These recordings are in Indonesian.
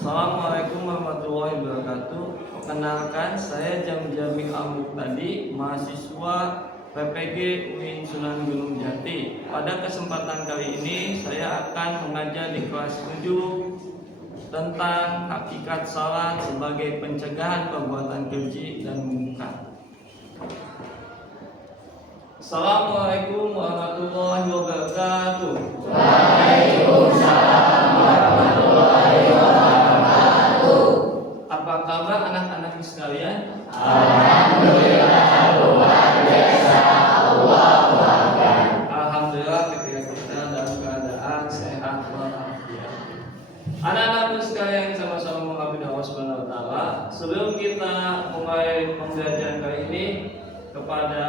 Assalamualaikum warahmatullahi wabarakatuh. Perkenalkan, saya Jamil Al-Muqtadi, mahasiswa PPG UIN Sunan Gunung Jati. Pada kesempatan kali ini saya akan mengajar di kelas 7 tentang hakikat salat sebagai pencegahan perbuatan keji dan munkar. Assalamualaikum warahmatullahi wabarakatuh. Waalaikumsalam warahmatullahi wabarakatuh. Apa kabar anak-anak sekalian? Alhamdulillah luar biasa. Allahu Akbar. Alhamdulillah kita dalam keadaan sehat walafiat. Anak-anak sekalian sama-sama mengabdi Allah Subhanahu wa taala. Sebelum kita mulai pembelajaran kali ini, kepada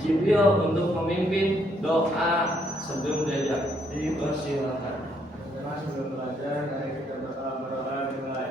Jibril untuk memimpin doa sebelum belajar. Dipersilakan. Sebelum belajar, mari kita berdoa dimulai.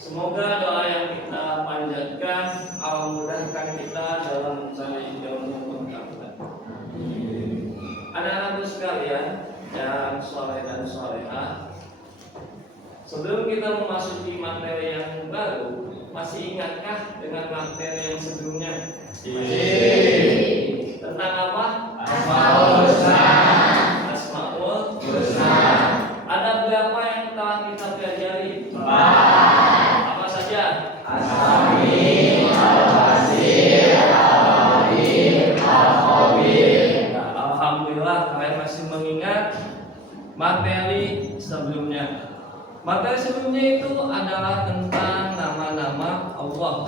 Semoga doa yang kita panjatkan Allah mudahkan kita dalam mencari ilmu pengetahuan. Anak-anak sekalian yang soleh dan solehah, sebelum kita memasuki materi yang baru, masih ingatkah dengan materi yang sebelumnya? Tentang apa? Asmaul Husna. Asmaul Husna. Ada berapa yang telah kita pelajari? Apa saja? As-Sami, Al-Basir, Al-Alim, Al-Khabir. Nah, alhamdulillah kalian masih mengingat materi sebelumnya. Materi sebelumnya itu adalah tentang nama-nama Allah.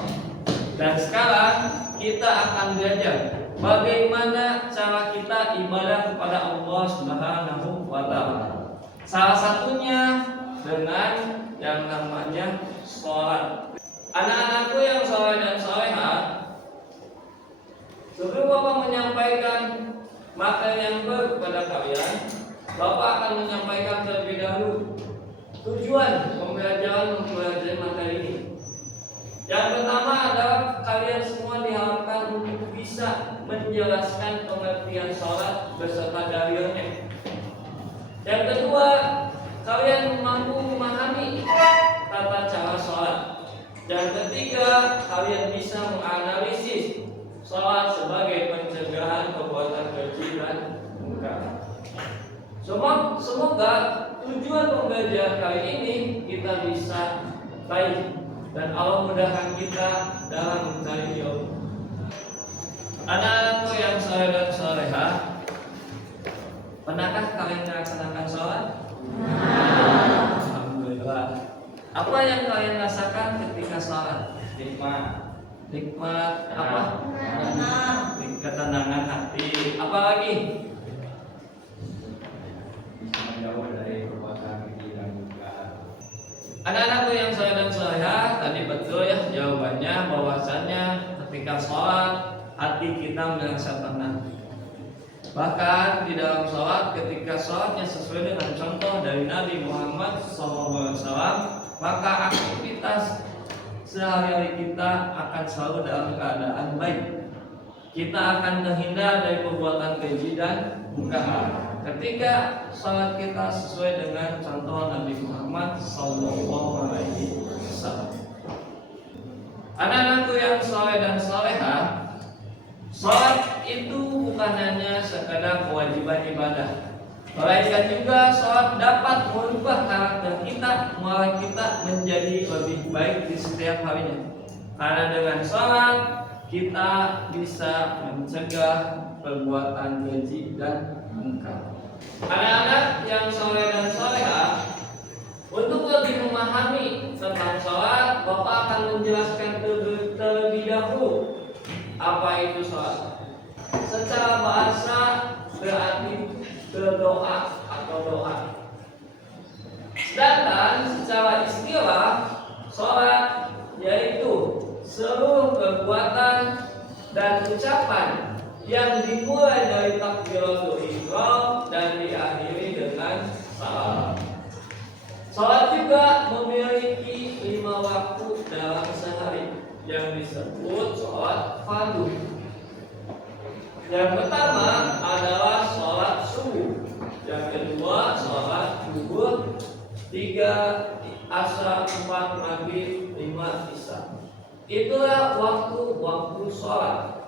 Dan sekarang kita akan belajar bagaimana cara kita ibadah kepada Allah Subhanahu wa taala. Salah satunya dengan yang namanya sholat. Anak-anakku yang soleh dan solehah, sebelum Bapak menyampaikan materi yang baru kepada kalian, Bapak akan menyampaikan terlebih dahulu tujuan pembelajaran mempelajari materi ini. Yang pertama adalah kalian semua diharapkan untuk bisa menjelaskan pengertian sholat beserta dalilnya. Yang kedua, kalian mampu memahami tata cara sholat. Yang ketiga, kalian bisa menganalisis sholat sebagai pencegahan perbuatan keji dan munkar. Semoga tujuan pembelajaran kali ini kita bisa baik dan Allah mudahkan kita dalam mencari ilmu. Anak-anakku yang soleh dan solehah, pernahkah kalian melaksanakan sholat? Alhamdulillah. Apa yang kalian rasakan ketika sholat? Nikmat apa? Ketenangan hati. Apa lagi? Menjauh dari perbuatan keji dan munkar. Anak-anakku yang soleh dan solehah, tadi betul ya jawabannya, bahwasannya ketika sholat hati kita merasa tenang. Bahkan di dalam sholat, ketika sholatnya sesuai dengan contoh dari Nabi Muhammad SAW, maka aktivitas sehari-hari kita akan selalu dalam keadaan baik. Kita akan terhindar dari perbuatan keji dan munkar. Ketika sholat kita sesuai dengan contoh Nabi Muhammad SAW. Anak-anakku yang soleh dan solehah, sholat itu bukan hanya sekadar kewajiban ibadah, melainkan juga sholat dapat merubah karakter kita, mulai kita menjadi lebih baik di setiap harinya. Karena dengan sholat kita bisa mencegah perbuatan keji dan mungkar. Anak-anak yang soleh dan soleha, untuk lebih memahami tentang sholat, Bapak akan menjelaskan terlebih dahulu apa itu sholat. Secara bahasa berarti berdoa atau doa. Sedangkan secara istilah, sholat yaitu seluruh perbuatan dan ucapan yang dimulai dari takbiratul ihram dan diakhiri dengan salam. Salat juga memiliki 5 waktu dalam sehari yang disebut salat fardu. Yang pertama adalah salat subuh, yang kedua salat zuhur, 3 asar, 4 maghrib, 5 isya. Itulah waktu-waktu salat.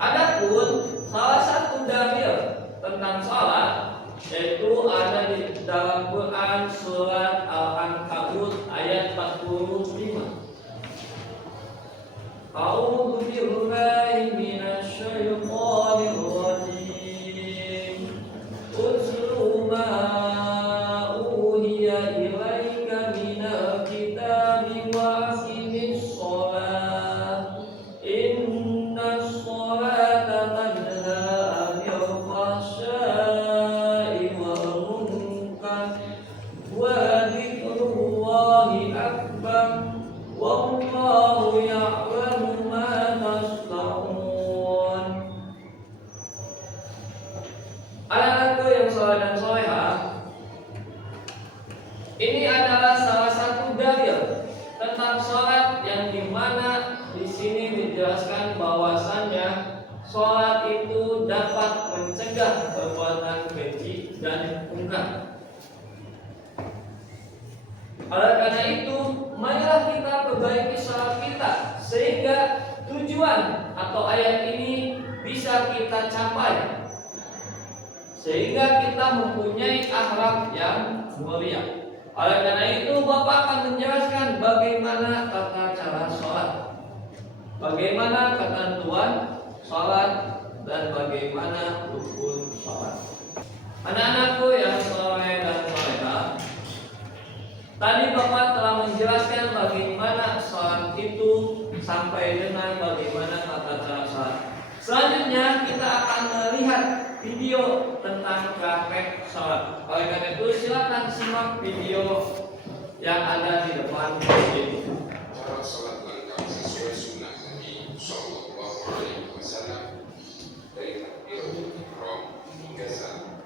Adapun salah satu dalil tentang salat yaitu ada di dalam Quran surat Al-Ankabut ayat 45. A'udzu billahi minasyaitonir rajim. Utlu ma uhiya ilaika minal kitabi wa aqimis shalah. Innas sholata tanha 'anil fahsya'i wal munkar wa dzikrullahi akbar wallahu ya'lamu ma tasna'un. Anak-anakku yang soleh dan soleha, ini adalah salah satu dalil tentang sholat yang dimana di sini dijelaskan bahwasannya sholat itu dapat mencegah perbuatan keji dan mungkar. Oleh karena itu, marilah kita perbaiki sholat kita sehingga tujuan atau ayat ini bisa kita capai, sehingga kita mempunyai akhlak yang mulia. Oleh karena itu, Bapak akan menjelaskan bagaimana tata cara sholat, bagaimana ketentuan sholat, dan bagaimana rukun sholat. Anak-anakku yang soleh dan soleha, tadi Bapak telah menjelaskan bagaimana sholat itu sampai dengan bagaimana tata cara sholat. Selanjutnya kita akan melihat video tentang praktek sholat. Oleh karena itu silakan simak video yang ada di depan ini. Cara sholat lengkap sesuai sunnah Nabi Sallallahu Alaihi Wasallam dari takbiratul ihram hingga salam.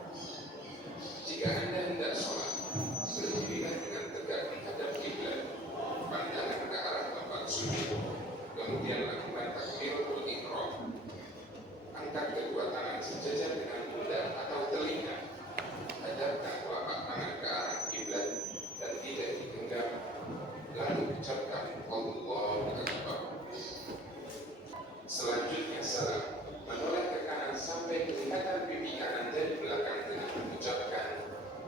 Jika Anda hendak sholat, berdirilah dengan tegak menghadap kiblat, pandangan ke arah tempat sujud, kemudian lakukan takbiratul ihram. Angkat kedua tangan sejajar dengan pundak atau telinga, hadapkan telapak tangan ke arah kiblat dan tidak digenggam, lalu ucapkan Allahu Akbar. Selanjutnya salam, menoleh ke kanan sampai kelihatan pipi kanan dari belakang dengan mengucapkan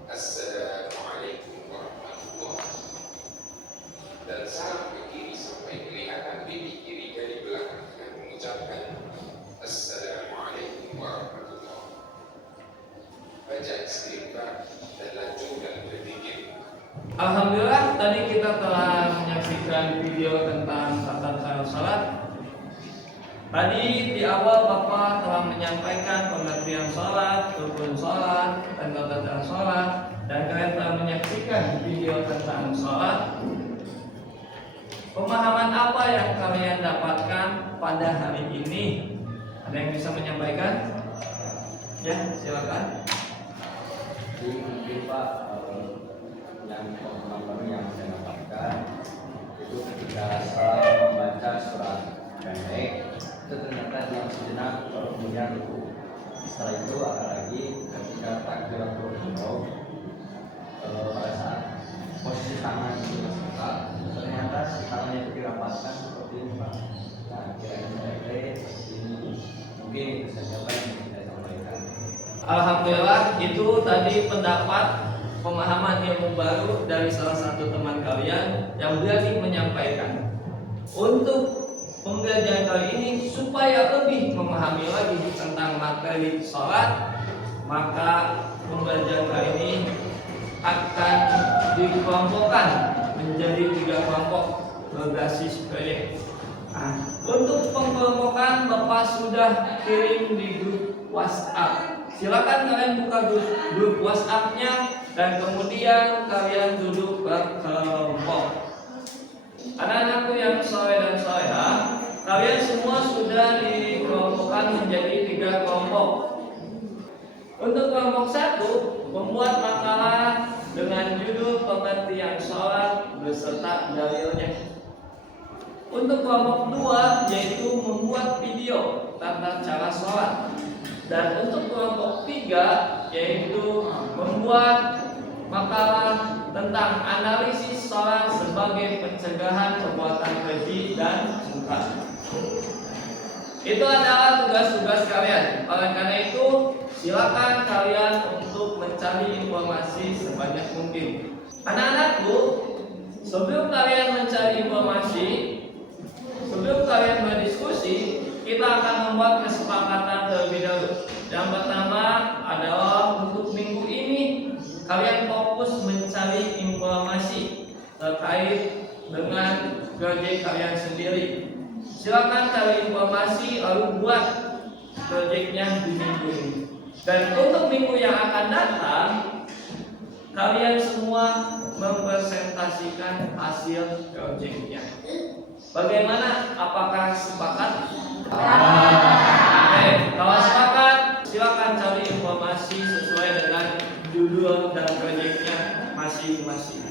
Assalamualaikum warahmatullahi wabarakatuh. Dan salam ke kiri sampai kelihatan pipi kiri dari belakang dengan mengucapkan Assalamualaikum warahmatullahi wabarakatuh. Baca istighfar dan lanjutkan berzikir. Alhamdulillah, tadi kita telah menyaksikan video tentang tata cara sholat. Tadi di awal Bapak telah menyampaikan pengertian sholat, rukun sholat, dan tata cara sholat, dan kalian telah menyaksikan video tentang sholat. Pemahaman apa yang kalian dapatkan pada hari ini? Ada yang bisa menyampaikan? Ya, silakan. Jadi mungkin Pak, yang pemahaman yang saya dapatkan itu ketika saya membaca surat pendek itu ternyata yang sejenak baru kemudian ruku. Setelah itu ada lagi ketika takbiratul ihram pada saat posisi tangan itu tersekat, ternyata si tangannya itu dirapatkan seperti ini Pak. Nah, kira-kira ini mungkin itu saja Pak yang saya sampaikan. Alhamdulillah, itu tadi pendapat pemahaman ilmu baru dari salah satu teman kalian yang berani menyampaikan. Untuk pembelajaran kali ini supaya lebih memahami lagi tentang materi sholat, maka pembelajaran kali ini akan dikelompokkan menjadi 3 kelompok berbasis proyek. Untuk pengelompokan Bapak sudah kirim di grup WhatsApp. Silakan kalian buka grup WhatsApp-nya dan kemudian kalian duduk berkelompok. Anak-anakku yang soleh dan soleha, kalian semua sudah dikelompokkan menjadi 3 kelompok. Untuk kelompok 1, membuat makalah dengan judul pengertian sholat beserta dalilnya. Untuk kelompok 2, yaitu membuat video tentang cara sholat. Dan untuk kelompok 3, yaitu membuat makalah tentang analisis sholat sebagai pencegahan perbuatan keji dan mungkar. Itu adalah tugas-tugas kalian. Oleh karena itu, silakan kalian untuk mencari informasi sebanyak mungkin. Anak-anakku, sebelum kalian mencari informasi, sebelum kalian berdiskusi, kita akan membuat kesepakatan terlebih dahulu. Yang pertama adalah untuk minggu ini kalian fokus mencari informasi terkait dengan proyek kalian sendiri. Silakan cari informasi lalu buat proyeknya di minggu ini. Dan untuk minggu yang akan datang, kalian semua mempresentasikan hasil proyeknya. Bagaimana? Apakah sepakat? Oke, kalau sepakat, silakan cari informasi sesuai dengan judul dan proyeknya masing-masing.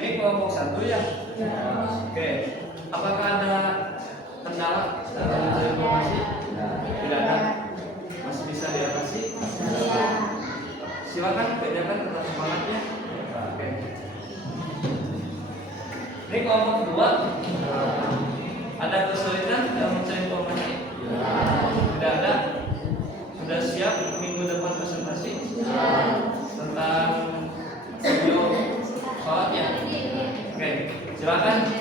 Ini kelompok 1 ya? Oke. Apakah ada kendala dalam mencari informasi? Tidak ada. Masih bisa diatasi? Silakan bedakan tetap semangatnya. Oke. Ini kelompok 2. Ada kesulitan dalam mencari informasi? Tidak ada. Sudah siap minggu depan presentasi? Tentang video sholatnya. Oke, silakan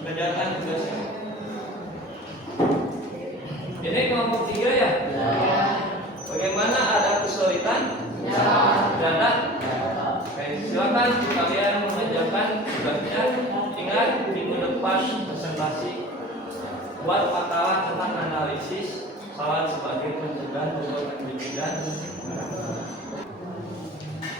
kerjakan tugasnya. Ini kelompok 3 ya? Bagaimana, ada kesulitan? Tidak ada. Oke, silakan kalian mengerjakan tugasnya. Ingat minggu depan presentasi buat makalah tentang analisis sholat sebagai pencegahan perbuatan keji dan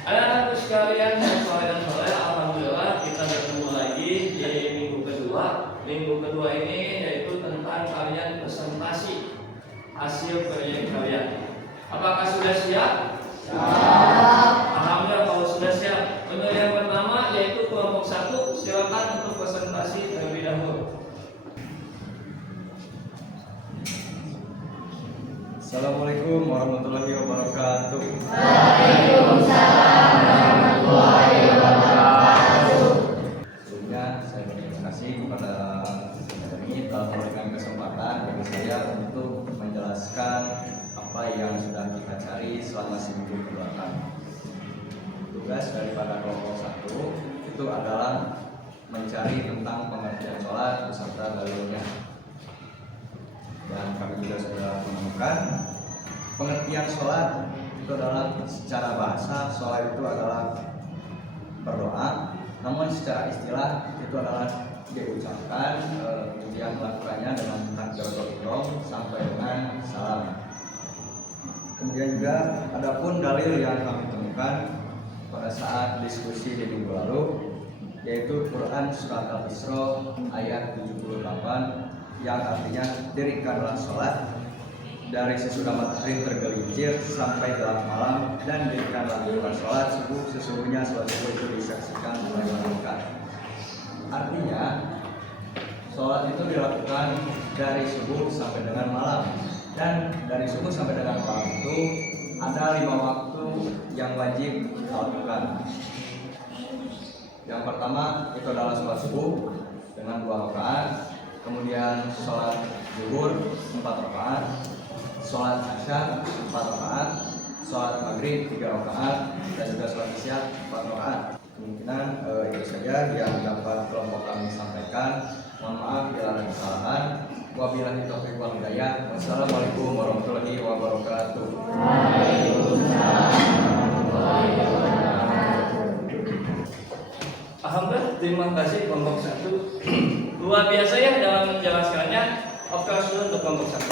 anak-anakku sekalian yang soleh dan soleh, alhamdulillah kita bertemu lagi di minggu kedua. Minggu kedua ini yaitu tentang kalian presentasi hasil proyek kalian. Apakah sudah siap? Alhamdulillah kalau sudah siap. Untuk yang pertama yaitu kelompok 1, silakan untuk presentasi terlebih dahulu. Assalamualaikum warahmatullahi wabarakatuh. Waalaikumsalam warahmatullahi wabarakatuh. Sebelumnya saya berterima kasih kepada kami telah memberikan kesempatan bagi saya untuk menjelaskan apa yang sudah kita cari selama seminggu ke belakang. Tugas daripada kelompok 1 itu adalah mencari tentang pengertian sholat beserta dalilnya. Dan kami juga sudah menemukan pengertian sholat itu adalah secara bahasa sholat itu adalah berdoa, namun secara istilah itu adalah diucapkan kemudian melakukannya dengan takbiratul ihram sampai dengan salam. Kemudian juga adapun dalil yang kami temukan pada saat diskusi di minggu lalu, yaitu Quran Surat Al-Isra ayat 78 yang artinya dirikanlah sholat dari sesudah matahari tergelincir sampai gelap malam, dan dirikanlah pula sholat subuh, sesungguhnya sholat subuh itu disaksikan oleh malaikat. Artinya sholat itu dilakukan dari subuh sampai dengan malam, dan dari subuh sampai dengan malam itu ada 5 waktu yang wajib dilakukan. Yang pertama itu adalah sholat subuh dengan 2 rakaat, kemudian sholat zuhur 4 rakaat, sholat isya 4 rakaat, sholat maghrib 3 rakaat, dan juga sholat isya 4 rakaat. Kemungkinan itu saja yang dapat kelompok kami sampaikan. Mohon maaf bila ada kesalahan. Wabillahi taufiq wal hidayah. Wassalamualaikum warahmatullahi wabarakatuh. Alhamdulillah, terima kasih kelompok 1. Luar biasa ya dalam menjelaskannya. Oke, dulu untuk kelompok 1.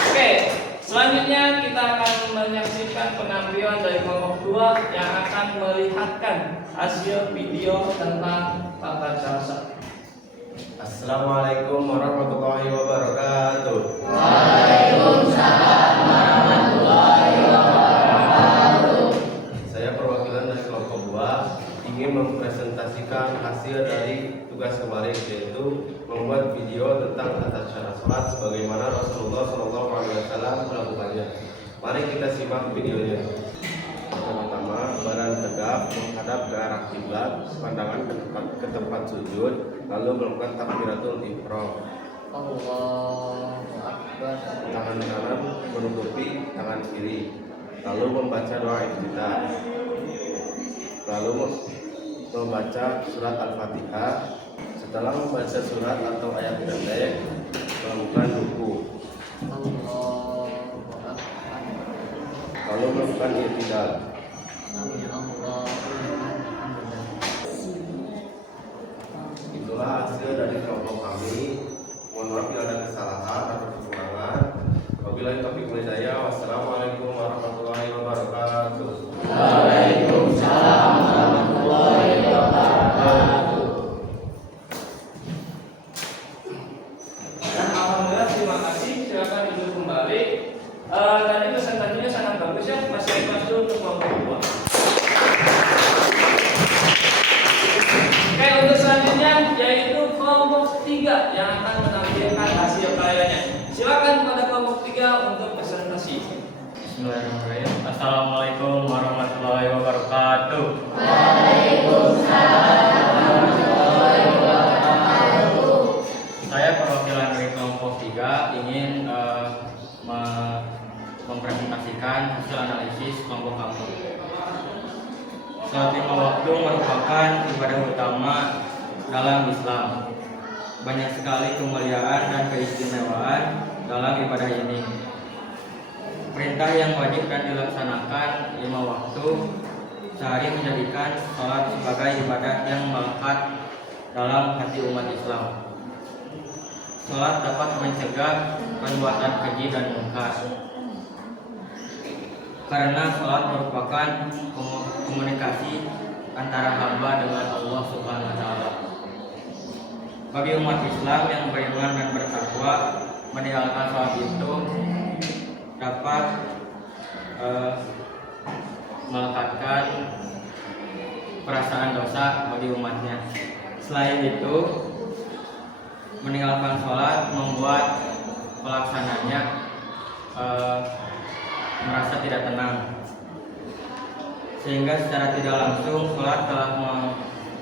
Oke, selanjutnya kita akan menyaksikan penampilan dari kelompok 2 yang akan melihatkan hasil video tentang tata cara salat. Assalamualaikum warahmatullahi wabarakatuh. Waalaikumsalam warahmatullahi wabarakatuh. Saya perwakilan dari kelompok 2 ingin mempresentasikan hasil dari tugas kemarin, yaitu membuat video tentang tata cara sholat sebagaimana Rasulullah SAW melakukannya. Mari kita simak videonya. Pertama, badan tegap menghadap ke arah kiblat, pandangan ke tempat sujud, lalu melakukan takbiratul ihram. Allahu Akbar. Tangan kanan menutupi tangan kiri, lalu membaca doa iftitah, lalu membaca surat Al-Fatihah. Setelah membaca surat atau ayat pendek, melakukan ruku, Allahu Akbar. lalu melakukan i'tidal. Itulah hasil dari kelompok kami. Mohon maaf bila ada kesalahan atau kekurangan. Wabillahi taufiq wal hidayah. Wassalamualaikum warahmatullahi wabarakatuh. Waalaikumsalam warahmatullahi wabarakatuh. Dan alhamdulillah, terima kasih. Silakan duduk kembali. Tadi presentasinya sangat bagus ya. Masih ikhlas dulu untuk kelompok 2. Oke, untuk selanjutnya yaitu kelompok 3 yang akan menampilkan hasil karyanya. Silakan pada kelompok 3 untuk presentasi. Bismillahirrahmanirrahim. Assalamualaikum warahmatullahi wabarakatuh. Waalaikumsalam warahmatullahi wabarakatuh. Saya perwakilan dari kelompok 3 ingin mempresentasikan hasil analisis kelompok kami. Salat 5 waktu merupakan ibadah utama dalam Islam. Banyak sekali kemuliaan dan keistimewaan dalam ibadah ini. Perintah yang wajib dan dilaksanakan 5 waktu sehari menjadikan salat sebagai ibadah yang melekat dalam hati umat Islam. Salat dapat mencegah perbuatan keji dan mungkar. Karena salat merupakan komunikasi antara hamba dengan Allah Subhanahu wa taala. Bagi umat Islam yang beriman dan bertakwa, meninggalkan salat itu dapat melekatkan perasaan dosa bagi umatnya. Selain itu, meninggalkan sholat membuat pelaksananya merasa tidak tenang, sehingga secara tidak langsung sholat telah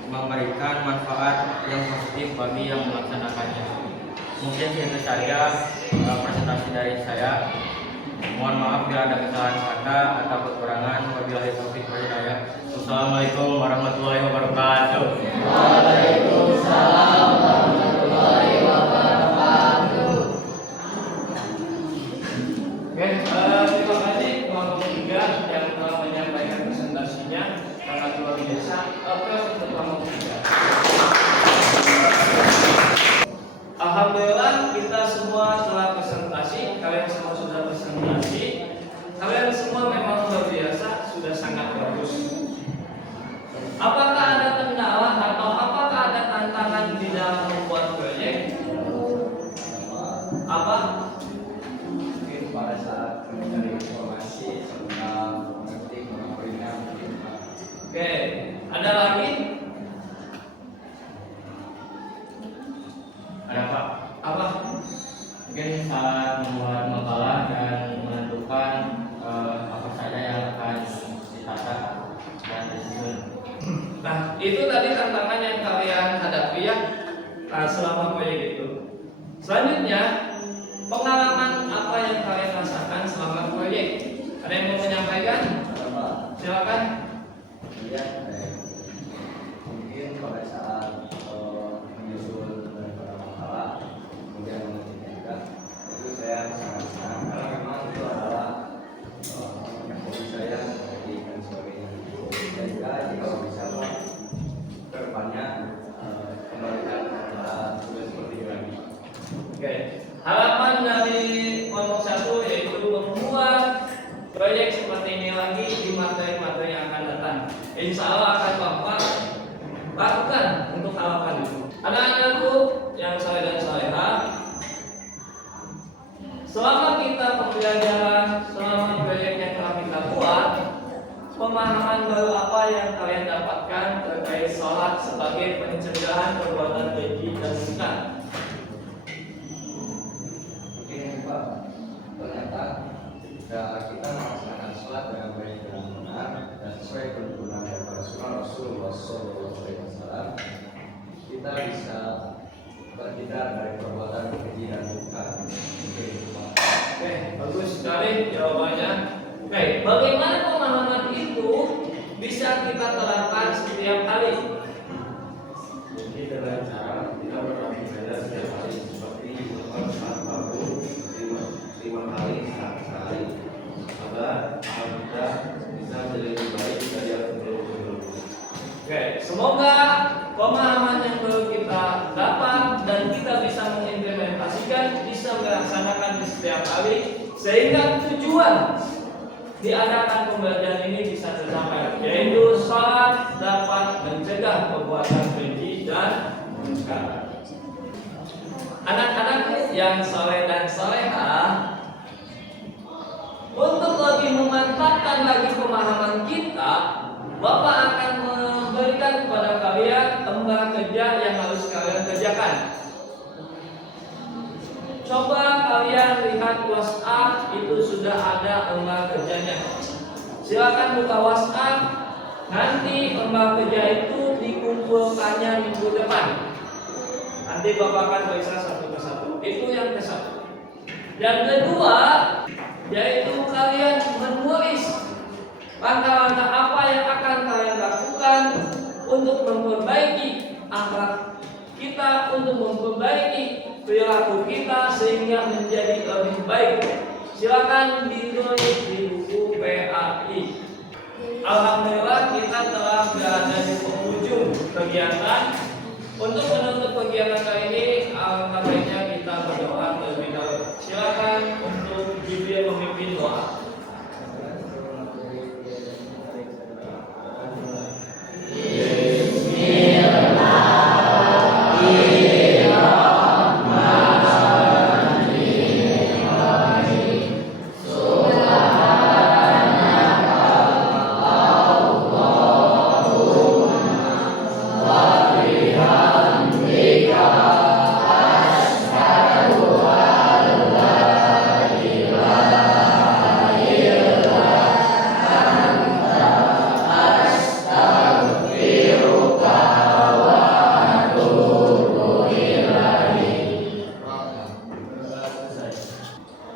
memberikan manfaat yang positif bagi yang melaksanakannya. Mungkin itu saja presentasi dari saya. Mohon maaf bila ada kesalahan kata atau kekurangan. Wabillahi taufiq wal hidayah. Wassalamualaikum warahmatullahi wabarakatuh. Waalaikumsalam warahmatullahi wabarakatuh. Oke, terima kasih kelompok 3 yang telah menyampaikan presentasinya. Sangat luar biasa. Oke, untuk kelompok 3. Alhamdulillah, kita semua telah presentasi. Kalian semua sudah presentasi. Kalian semua memang luar biasa, sudah sangat bagus. mungkin saat membuat makalah dan menentukan apa saja yang akan ditata dan disusun. Nah, itu tadi tantangan yang kalian hadapi ya selama proyek itu. Selanjutnya, pengalaman apa yang kalian rasakan selama proyek? Ada yang mau menyampaikan? Silakan. Iya, mungkin pada saat menyusun beberapa makalah, kemudian mengerjakan juga, itu saya sangat senang karena memang itu adalah hobi saya seperti dan sebagainya. Dan juga jika bisa kedepannya kembalikan tugas seperti itu lagi. Oke. Harapan dari kelompok 1 yaitu membuat proyek seperti ini lagi di materi-materi yang akan datang. Insya Allah akan Bapak lakukan untuk harapan itu. Anak-anakku yang saleh dan saleha, selama kita pembelajaran, selama proyek yang telah kita buat, pemahaman baru apa yang kalian dapatkan terkait sholat sebagai pencegahan perbuatan keji dan munkar? Mungkin Pak, ternyata jika kita melaksanakan sholat dengan baik dan benar dan sesuai tuntunan daripada sunnah Rasulullah SAW, kita bisa terhindar dari perbuatan keji dan munkar. Mungkin itu Pak. Oke, bagus sekali jawabannya. Oke, bagaimana pemahaman itu bisa kita terapkan setiap hari? Jadi dengan cara kita beraktivitas setiap hari seperti melakukan salat fardu 5 kali sehari agar kita bisa menjadi lebih baik dari yang sebelum-sebelumnya. Oke, semoga pemahaman yang baru kita dapat dan kita bisa mengimplementasikan, bisa melaksanakan di setiap hari, sehingga tujuan diadakan pembelajaran ini bisa tercapai, yaitu sholat dapat mencegah perbuatan keji dan munkar. Anak-anak yang saleh dan saleha, untuk lebih memantapkan lagi pemahaman kita, Bapak akan memberikan kepada kalian lembar kerja yang harus kalian kerjakan. Coba kalian lihat WhatsApp, itu sudah ada lembar kerjanya. Silakan buka WhatsApp. Nanti lembar kerja itu dikumpulkannya minggu depan. Nanti Bapak akan periksa satu persatu. Itu yang ke satu. Yang kedua, yaitu kalian menulis langkah-langkah apa yang akan kalian lakukan untuk memperbaiki akhlak kita, untuk memperbaiki perilaku kita sehingga menjadi lebih baik. Silakan ditulis di buku PAI. Alhamdulillah kita telah berada di penghujung kegiatan. Untuk menutup kegiatan kali ini, alangkah baiknya kita berdoa terlebih dahulu. Silakan untuk Jibril memimpin doa.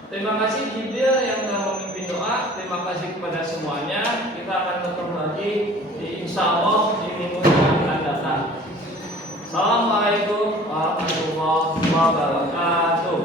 Terima kasih Jibril yang telah memimpin doa. Terima kasih kepada semuanya. Kita akan ketemu lagi di insya Allah di minggu yang akan datang. Assalamualaikum warahmatullahi wabarakatuh.